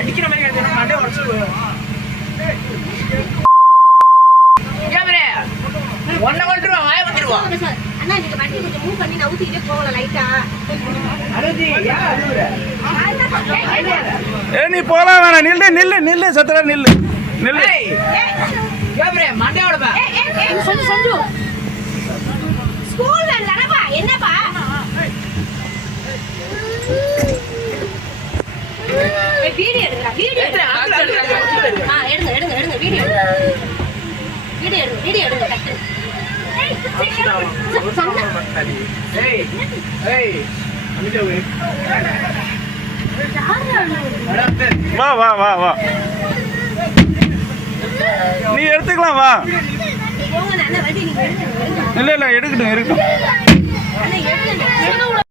அடிக்கிற மாதிரி மண்டே உடச்சு ஒன்ன கொண்டுருவான் வாய வந்துருவான் அண்ணா நீங்க வண்டி கொஞ்சம் மூவ் பண்ணி நவுத்திட்டே போகலாம் லைட்டா ஏ நீ போலாம் வேணாம் நில்லு நில்லு நில்லு சத்தரா நில்லு நில்லு மண்டையோட பா சஞ்சு சஞ்சு ஸ்கூல்ல இல்லடா என்னப்பா வீடியோ எடுடா வீடியோ எடுங்க வீடியோ வீடியோ எடுங்க கட்டு வா வா வா வா நீ எடுத்துக்கலாம் வா போங்க நான் வண்டி நீங்க இல்ல இல்ல எடுக்கட்டும்